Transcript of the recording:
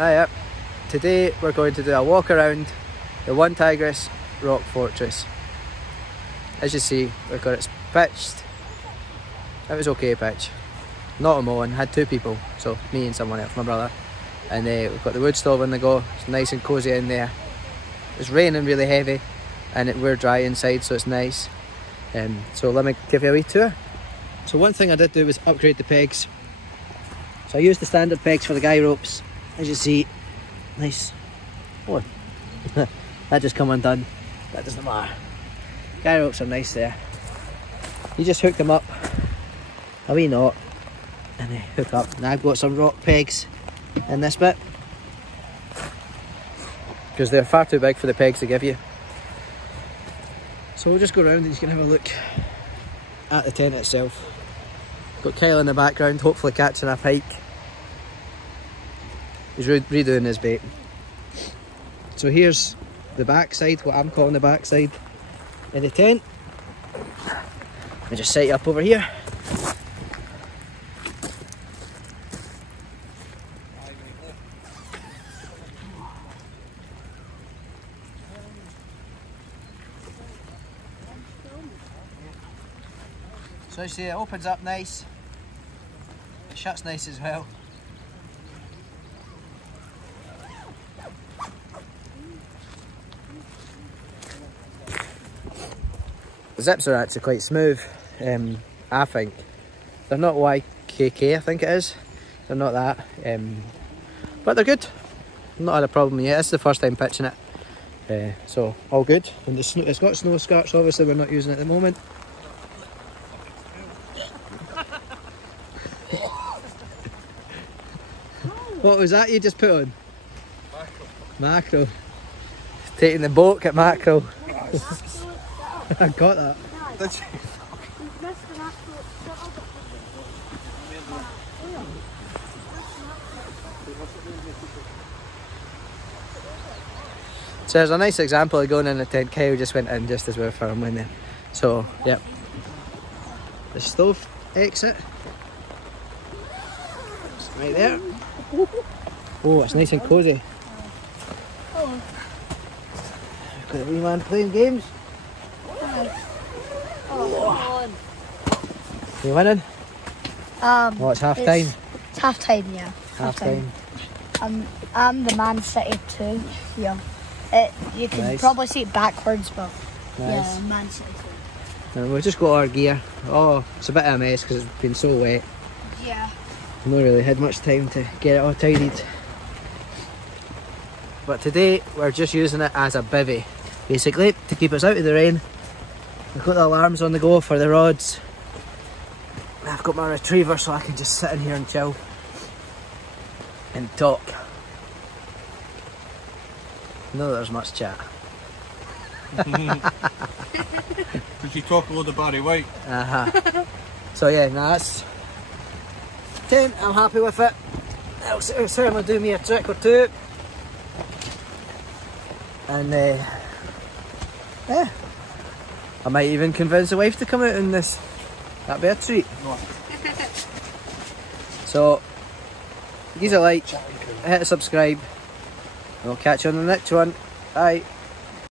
Hiya. Today we're going to do a walk around the OneTigris Rock Fortress. As you see, we've got it pitched. It was okay pitch. Not a mowing, had two people, so me and someone else, my brother. And we've got the wood stove on the go. It's nice and cosy in there. It's raining really heavy and we're dry inside, so it's nice. So let me give you a wee tour. So one thing I did do was upgrade the pegs. So I used the standard pegs for the guy ropes. As you see, nice. Oh, that just come undone. That doesn't matter. Guy ropes are nice there. You just hook them up, a wee knot, and they hook up. Now I've got some rock pegs in this bit, because they're far too big for the pegs to give you. So we'll just go around and you can have a look at the tent itself. Got Kyle in the background, hopefully catching a pike. He's redoing his bait. So here's the backside, what I'm calling the backside in the tent. I just set you up over here. So you see, it opens up nice. It shuts nice as well. The zips are actually quite smooth, I think. They're not YKK, I think it is. They're not that, but they're good. Not had a problem yet. This is the first time pitching it, so all good. And it's got snow skirts, obviously we're not using it at the moment. What was that you just put on? Mackerel. Mackerel. Taking the boat at mackerel. I got that. Did you? So there's a nice example of going in the tent. Kyle just went in just as we were filming there. So, yep. The stove exit. It's right there. Oh, it's nice and cosy. Oh. Got a wee man playing games. Oh. You winning? Oh, it's half time. It's half time, yeah. Half time. I'm the Man City 2 here. You can nice. Probably see it backwards, but nice. Yeah, Man City 2. And we've just got our gear. Oh, it's a bit of a mess because it's been so wet. Yeah. I've not really had much time to get it all tidied. But today we're just using it as a bivvy, basically, to keep us out of the rain. I've got the alarms on the go for the rods. I've got my retriever so I can just sit in here and chill and talk. No, there's much chat. Did you talk a load of Barry White? So yeah, nah, that's 10. I'm happy with it. It'll certainly do me a trick or two. And yeah, I might even convince the wife to come out in this. That'd be a treat. No. So, give us a like, hit subscribe, and we'll catch you on the next one. Bye.